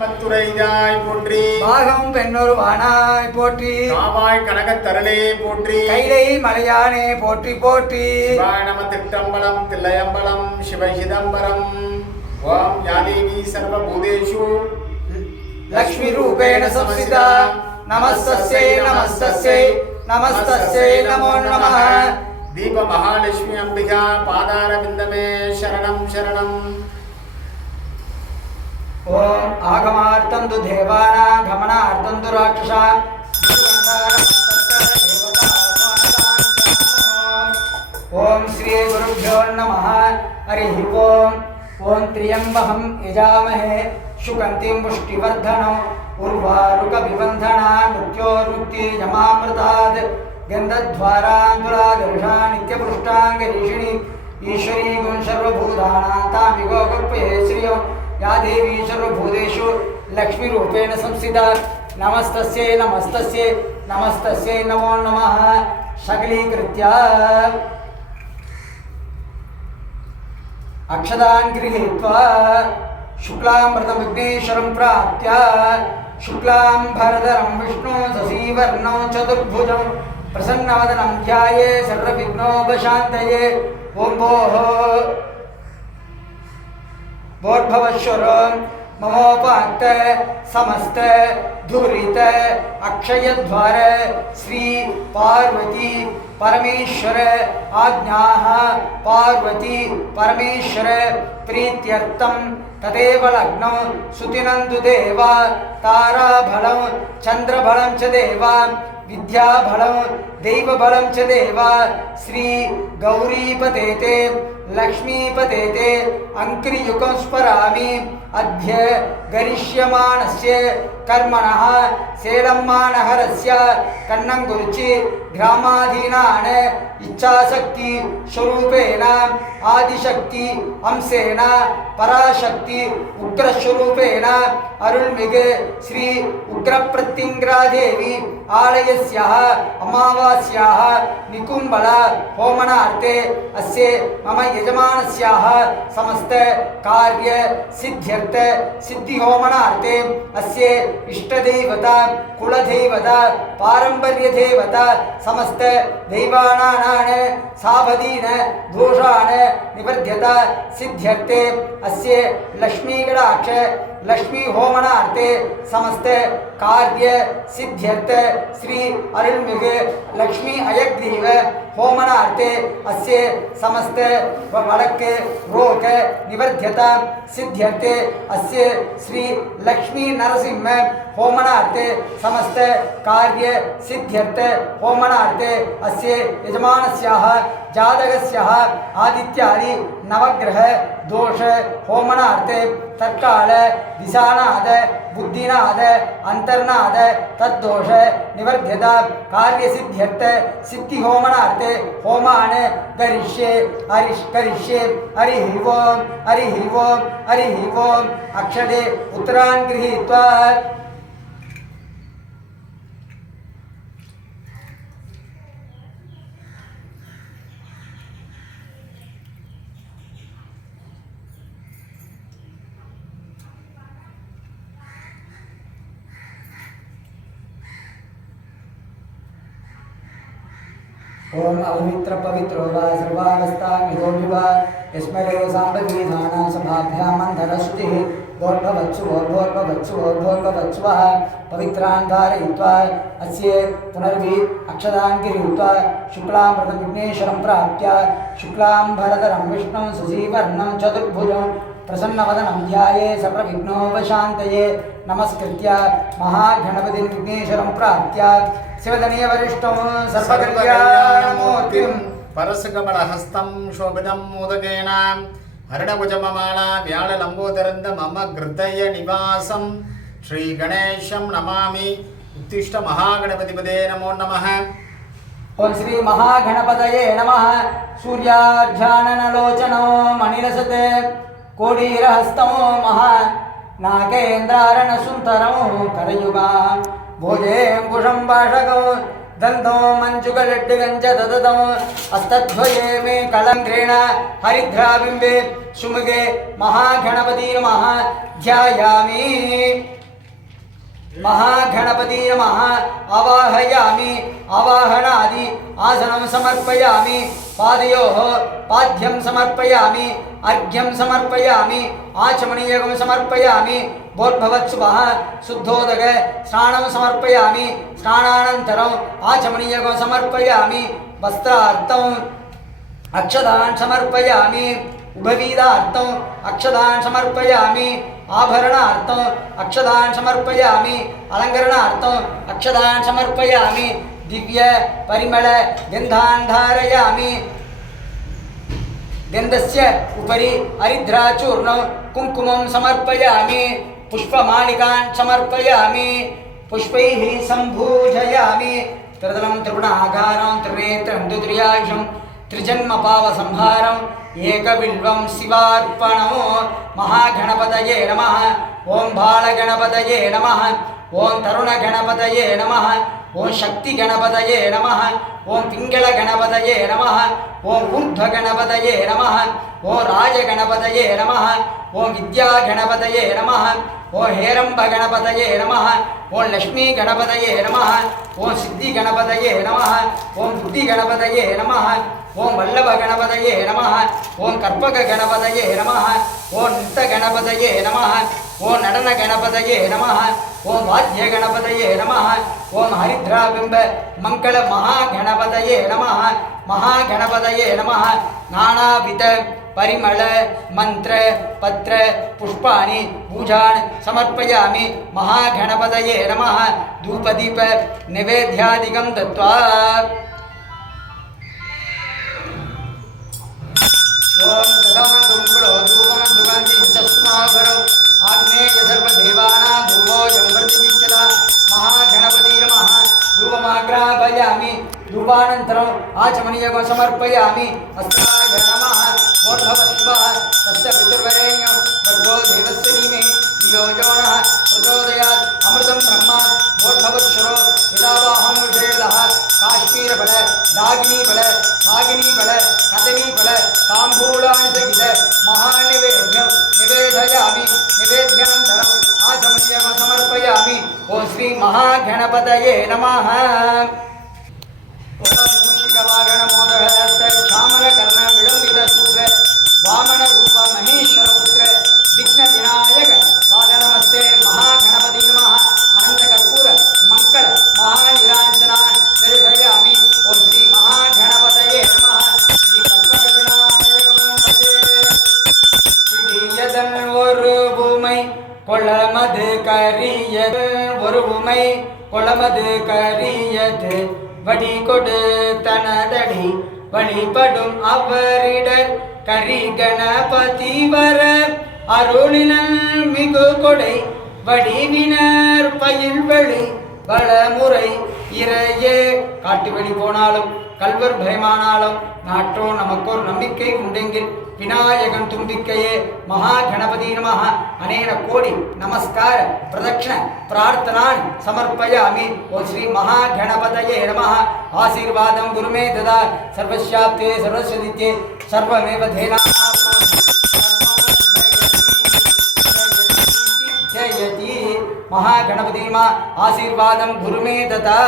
மத்துரைதாய் போற்றி பாகம் பெண்ணொரு வானாய் போற்றி காவாய் கனக தரளே போற்றி கைலை மலையானே போற்றி போற்றி நம திட்டம்பலம் தில்லையம்பலம் சிவஹிதம்பரம் ஓம் யாதேவி சர்வபூதேஷு லக்ஷ்மி ரூபேண சம்சிதா நமஸ்தஸ்யை நமஸ்தஸ்யை நமஸ்தஸ்யை நமோ நம தீப மகாலட்சுமி அம்பிகா பாதார பிந்தமே சரணம் சரணம் ओम आगमार्थं तु देवानां गमनार्थं तु राक्षसां ॐ श्री गुरुभ्यो नमः। हरिः ॐ ॐ त्र्यम्बहं यजामहे। शुकन्तिं पुष्टिवर्धनम् उर्वारुकविबन्धना मृत्योर्मुक्तिजमामृतात् गन्धध्वारान्तुरादर्शानित्यपृष्टाङ्गरीषिणि ईश्वरीगुं सर्वभूतानां तामिगो श्रियम् या देवी सर्वभूतेषु लक्ष्मीरूपेण संस्थिता। नमस्तस्यै नमस्तस्यै नमस्तस्यै नमो नमः। सकलीकृत्य। अक्षतान् गृहीत्वा शुक्लां व्रतमविघ्नेश्वरं प्रार्थ्या शुक्लां भरतरं विष्णो ससीवर्णो चतुर्भुजं प्रसन्नवदनं ध्याये सर्वविघ्नोपशान्तये। भोः। भोर्भवश्वर ममोपात समस्त धुरित अक्षय द्वार श्री पार्वती परमेश्वर, आज्ञा पार्वती परमेश्वर प्रीत्यर्थम तदेव लग्नौ सुतिनन्दु देव ताराबलं चन्द्रबलं च देव विद्याबलं दैवबलं च देव, श्री गौरीपतेते लक्ष्मीपतेते अङ्क्रियुगं स्मरामि अद्य गरिष्यमाणस्य கர்மணः சேலம்மாநகரஸ்ய கண்ணங்குறிச்சி கிராமாதீனான் இச்சாசக்தி ஸ்வரூபேண ஆதிசக்தி அம்சேன பராசக்தி உக்ரஸ்வரூபேண அருள்மிகு ஸ்ரீ உக்ரப்பிரத்திங்கிராதேவி ஆலயஸ்யாः அமாவாஸ்யாः निकुम्बल होमनार्थे अस्य मम यजमानस्याः समस्त कार्य सिद्ध्यर्थ सिद्धिहोमनार्थे अस्य इष्टदेवता कुलदेवता पारम्पर्यदेवता समस्त दैवानानान् सावधीन दोषान् निवर्ध्यता सिद्ध्यर्थे अस्य लक्ष्मीकटाक्ष लक्ष्मी होमन अर्थे समस्ते कार्य सिद्ध्यर्थ श्री अरुणमिग लक्ष्मी अयग्रीव होमन अर्थे अस्य समस्ते वड़क रोग निवर्ध्यता सिद्ध्यर्थे अस्य श्री लक्ष्मी नरसिंह होमन अर्थे समस्त कार्य सिद्ध्यर्थ होमन अर्थे अस्य यजमानस्याः जातकस्याः आदित्यादि नवग्रह दोष होमनार्थे तत्काल दिशानाद बुद्धिनाद अंतर्नाद तद्दोष निवर्ध्यता सिद्धि सिद्धिहोमनार्थे होमान् करिष्ये हरिष् करिष्ये हरि ओम् हरिः ओम् हरि ओम् अक्षते उत्तरान् गृहीत्वा ओम अवमित्र पवित्रो वा सर्वावस्था मिदोऽपि वा यस्मरेव साम्बवीधानां सभाभ्याम् अन्धरश्रुतिः भोर्भवत्सु भोर्भवत्सु भोर्भवत्स्वः पवित्रान् धारयित्वा अस्य पुनर्वि अक्षदान् गृहीत्वा शुक्लामृतं विघ्नेश्वरं प्राप्य शुक्लां भरधरं विष्णुं शशिवर्णं चतुर्भुजं प्रसन्नवदनं ध्याये सर्वविघ्नोपशान्तये नमस्कृत्य महागणपतिं विघ्नेश्वरं प्राप्य शिवदनीयवरिष्ठं सर्वकल्याणमूर्तिं परसुकमलहस्तं शोभितं मोदकेन அருணபுஜமமான வியாழ லம்போதரந்த மம கிருதய நிவாசம். ஸ்ரீ கணேஷம் நமாமி. உத்திஷ்ட மகாகணபதிபதே நமோ நம ஓம் ஸ்ரீ மகாகணபதயே நம சூர்யார்ஜானனலோச்சனோ மணிலசத் கோடீரஹஸ்தமோ மகா நாகேந்திராரணசுந்தரமோ கரயுகா. भुजेऽम्बुषं भाषकौ दन्धो मञ्जुगलड्डुगञ्जददौ हस्तध्वये मे कलङ्घ्रेण हरिद्राबिम्बे सुमुगे महागणपति नमः। ध्यायामि। महागणपति नमः। आवाहयामि। आवाहनादि आसनं समर्पयामि। पादयोः पाद्यं समर्पयामि। अर्घ्यं समर्पयामि। आचमनीयकं समर्पयामि। भोर्भवत्सुभः शुद्धोदक स्नानं समर्पयामि स्नानानन्तरम् आचमनीयकं समर्पयामि वस्त्रार्थम् अक्षदान् समर्पयामि उभवीदार्थम् अक्षदान् समर्पयामि आभरणार्थम् अक्षदान् समर्पयामि अलङ्करणार्थम् अक्षदान् समर्पयामि दिव्य परिमळ गन्धान् धारयामि गन्धस्य उपरि हरिद्राचूर्णं कुङ्कुमं समर्पयामि पुष्पमालिकान् समर्पयामि पुष्पैः सम्भूजयामि त्रिदलं त्रिगुणागारं त्रिनेत्रं द्वित्रियायुषं त्रिजन्मपावसंहारम् एकबिल्वं शिवार्पणो महागणपतये नमः ॐ बालगणपतये नमः ॐ तरुणगणपतये नमः ॐ शक्तिगणपतये नमः ॐ पिङ्गलगणपतये नमः ॐ ऊर्ध्वगणपतये नमः ॐ राजगणपतये नमः ॐ विद्यागणपतये नमः ஓ ஹேரம்ப கணபதயே நம ஓம் லக்ஷ்மி கணபதயே நம ஓம் சித்தி கணபதயே நம ஓம் புத்தி கணபதயே நம ஓம் வல்லப கணபதயே நம ஓம் கற்பக கணபதயே நம ஓம் நித்த கணபதயே நம ओ नटन गणपत नम ओम वाद्य गणपत नम ओम हरिद्राबिंब मंगल महागणपत नम महागणपत नम नानाविध परीम मंत्र पत्र पुष्पा पूजा समर्पया महागणपत नम धूपदीप निवेद्यादिक्वा आचमनीयकं समर्पयामि अस्त्राय नमः वोर्धवत्वः तस्य पितृवरेण्यं भर्गो देवस्य नीमे। धियो यो नः प्रचोदयात्। अमृतं ब्रह्म वोर्धवत्सुरो यदावाहं विषेदः काश्मीरफल दागिनीफल ताम्बूलानि सहित महानिवेद्यं निवेदयामि। निवेद्यानन्तरम् आचमनीयकं समर्पयामि ॐ श्री महागणपतये नमः। கரியது ஒரு உமை கொளமது கரியது. வடி கொடு தனதடி வழிபடும் அவரிடர் கரி கணபதி வர. அருளினல் மிகு கொடை வடிவினர் பயில் வெளி வளமுறை இறையே. காட்டு வெளி போனாலும் கல்வர் பயமானாலும் நாற்றோ நமக்கோர் நம்பிக்கை உண்டெங்கில் விநாயகன் தும்பிக்கையே மகா கணபதி நமக அனேன கோடி நமஸ்கார பிரதக்ஷண பிரார்த்தனான் சமர்ப்பயாமி. ஓ ஸ்ரீ மகா கணபதயே நம ஆசீர்வாதம் குருமே ததா சர்வசாப்தே சர்வசதித்தே சர்வமேவ தேனா ஜெயதி மகாகணபதி ஆசீர்வாதம் குருமே ததா